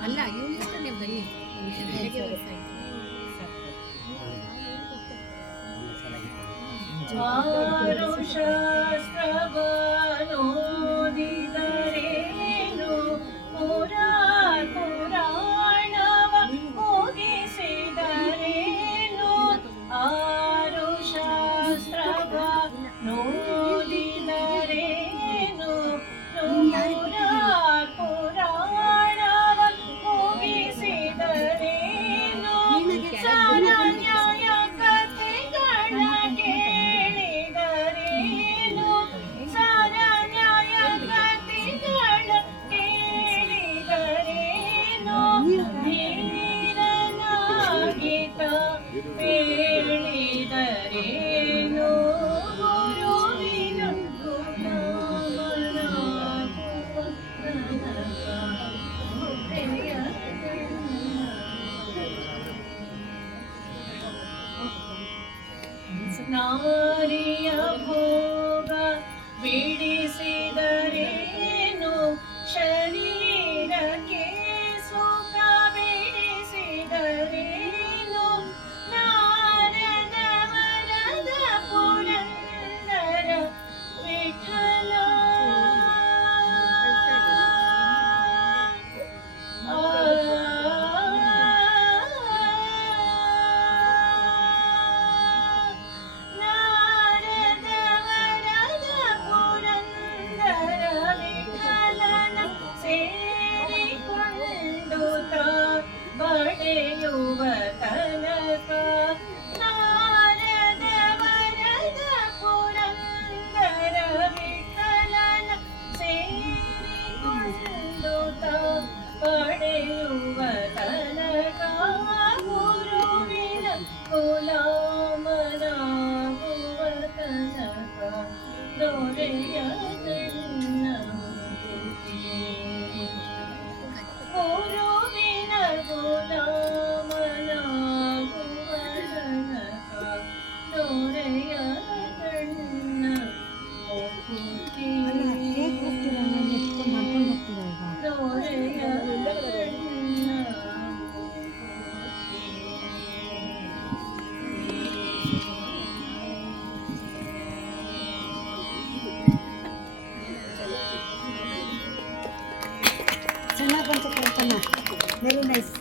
ಅಲ್ಲ ಇವಳು ಇಷ್ಟನೇ ಬನ್ನಿ ಶಾಸ್ತ್ರವನೋದಿದರೇನು ಪುರಾಣವ ಮುಗಿಸಿದರೇನು ಆರು ಶಾಸ್ತ್ರವ ನೋದಿದರೇನು ಪುರಾಣವ ಮುಗಿಸಿದರೇನು ಸಾರನ್ಯಾಯ ಕಥೆಗಳ ಕೇಳಿದರೇನು ಸಾರನ್ಯಾಯ ಕಥೆಗಳ ಕೇಳಿದರೇನು ಧೀರನಾಗಿತ ಹೇಳಿದರೇನು ಗುರುವಿನ ನಾರಿಯ ಭೋಗ ಬಿಡಿಸಿದರೇನು ಶರೀರಕ್ಕೆ ಸುಖ ಬಿಡಿಸಿದರೇನು ನಾರದ ವರದ ಪುರಂದರ ವಿಠಲ ಬಡೆಯುವ ತನಕ ನಾರದ ವರದ ಪುರಂದರ ವಿಠಲನ ಸೇರಿಕೊಂಡು ಪಡೆಯುವ ತನಕ ಗುರುವಿನ ಗುಲಾಮನಾಗುವ ತನಕ ದೊರೆಯ ಗುರುವಿನ ಗುಲಾಮನಾಗುವ ತನಕ ದೊರೆಯ ಕಣ್ಣ ಮುಕುತಿ ದೊರೆಯ ಕಣ್ಣ ಚೆನ್ನಾಗಿ ಬಂತು ಕಲ್ಪನಾ ವೆರಿ ನೈಸ್